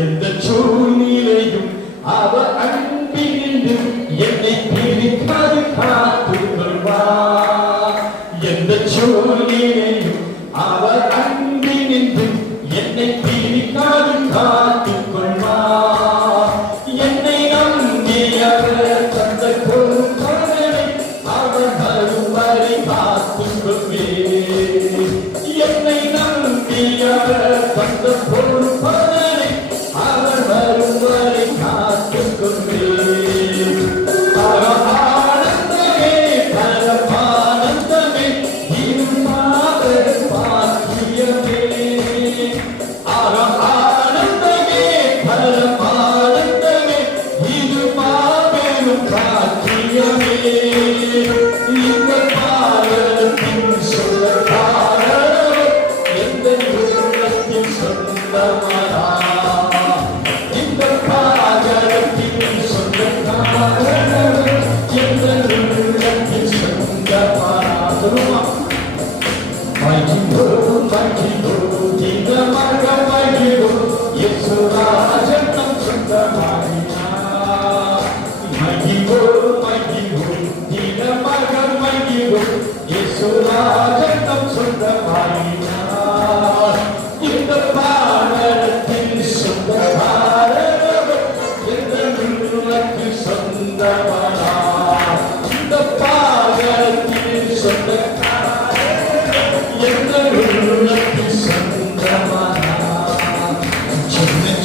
എന്റെ ചൂലയും അവ അൻപിണ്ടും എന്നെ പിടിക്കാതെ കാത്തു എന്റെ ചൂലയും അവ बाइची दो, बाइची दो, इंदा बाइचा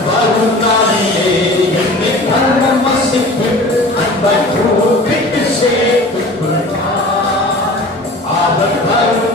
I'm